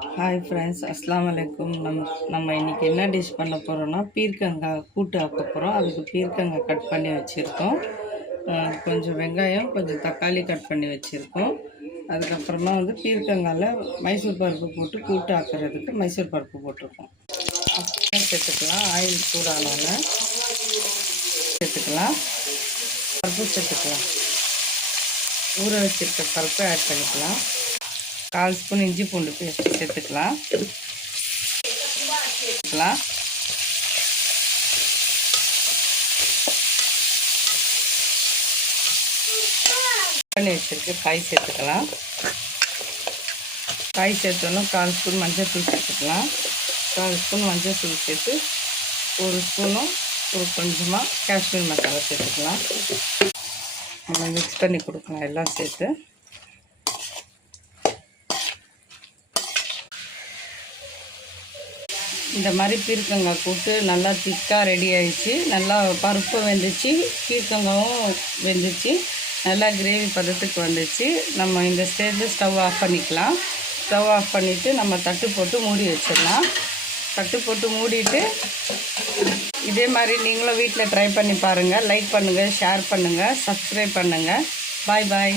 Hi friends, அஸ்ஸலாமு அலைக்கும். நம்ம இன்றைக்கி என்ன டிஷ் பண்ண போகிறோன்னா பீர்க்கங்காய் கூட்டு ஆக்க போகிறோம். அதுக்கு பீர்க்கங்காய் கட் பண்ணி வச்சுருக்கோம். கொஞ்சம் வெங்காயம், கொஞ்சம் தக்காளி கட் பண்ணி வச்சுருக்கோம். அதுக்கப்புறமா பீர்க்கங்காயில் மைசூர் பருப்பு போட்டு கூட்டு ஆக்கிறதுக்கு மைசூர் பருப்பு போட்டிருக்கோம். அப்புறம் சேர்த்துக்கலாம். ஆயில் சூடானோன்னு சேர்த்துக்கலாம். பருப்பு சேர்த்துக்கலாம். ஊற வச்சுருக்க பருப்பை ஆட் பண்ணிக்கலாம். 1/4 ஸ்பூன் இஞ்சி பூண்டு பேஸ்ட் சேர்த்துக்கலாம். பண்ணி வச்சுருக்கு காய் சேர்த்துக்கலாம். காய் சேர்த்தோன்னா 1/4 ஸ்பூன் மஞ்சள் தூள் சேர்த்துக்கலாம். 1/4 ஸ்பூன் மஞ்சள் தூள் சேர்த்து 1 ஸ்பூனும் கொஞ்சமாக காஷ்மீர் மசாலா சேர்த்துக்கலாம். நம்ம மிக்ஸ் பண்ணி கொடுக்கலாம் எல்லாம் சேர்த்து. இந்த மாதிரி பீர்க்கங்காய் கூட்டு நல்லா திக்காக ரெடி ஆகிடுச்சு. நல்லா பருப்பு வெந்துச்சு, பீர்க்கங்காயும் வெந்துச்சு, நல்லா கிரேவி பதத்துக்கு வந்துச்சு. நம்ம இந்த ஸ்டேஜில் ஸ்டவ் ஆஃப் பண்ணிக்கலாம். ஸ்டவ் ஆஃப் பண்ணிவிட்டு நம்ம தட்டு போட்டு மூடி வச்சிடலாம். தட்டு போட்டு மூடிட்டு இதே மாதிரி நீங்களும் வீட்டில் ட்ரை பண்ணி பாருங்கள். லைக் பண்ணுங்கள், ஷேர் பண்ணுங்கள், சப்ஸ்கிரைப் பண்ணுங்கள். பாய் பாய்.